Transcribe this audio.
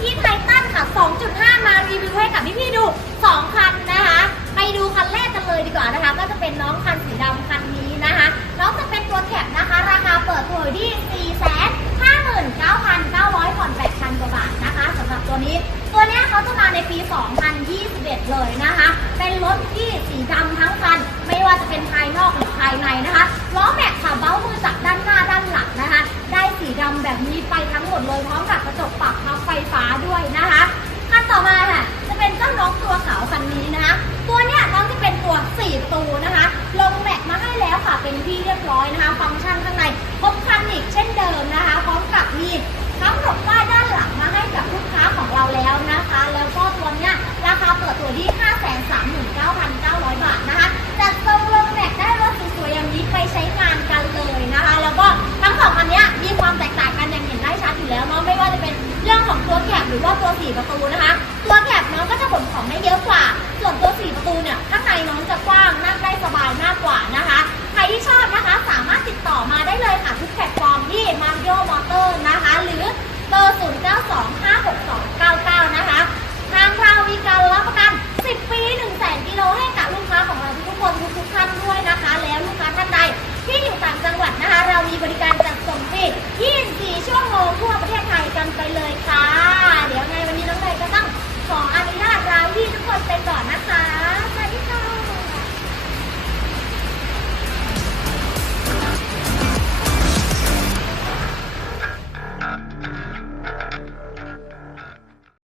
พี่ไททันค่ะ 2.5 มารีวิวให้กับพี่ๆดู 2 คันนะคะ ไปดูคันแรกกันเลยดีกว่านะคะ ก็จะเป็นน้องคันสีดำคันนี้นะคะ น้องจะเป็นตัวแคปนะคะ ราคาเปิดตัวที่ 4 5 9 9,900ผ่อน8,000กว่าบาทนะคะสำหรับตัวนี้ ตัวนี้เขาจะมาในปี 2021 เลยนะคะ เป็นรถที่สีดำทั้งคัน ไม่ว่าจะเป็นภายนอกหรือภายำแบบนี้ไปทั้งหมดเลยพร้อมกับกระจกปรับพับไฟฟ้าด้วยนะคะ ขั้นต่อมาค่ะจะเป็นเจ้าน้องตัวขาวคันนี้นะคะ 4 ประตูนะคะ ตัวแคบน้องก็จะขนของได้เยอะกว่า ส่วนตัวสี่ประตูเนี่ยข้างในน้องจะกว้างนั่งได้สบายมากกว่านะคะ ใครที่ชอบนะคะสามารถติดต่อมาได้เลยค่ะทุกแพลตฟอร์มที่มาริโยมอเตอร์นะคะ หรือเบอร์ศูนย์เก้าสองห้าหกสองเก้าเก้านะคะ ทางเรามีการรับประกันสิบปีหนึ่งแสนกิโลให้กับลูกค้าของเราทุกคนทุกท่านด้วยนะคะ แล้วลูกค้าท่านใดที่อยู่ต่างจังหวัดนะคะ เรามีบริการจัดส่งฟรี24ชั่วโมงทั่วประเทศไทยกันไปเลยค่ะ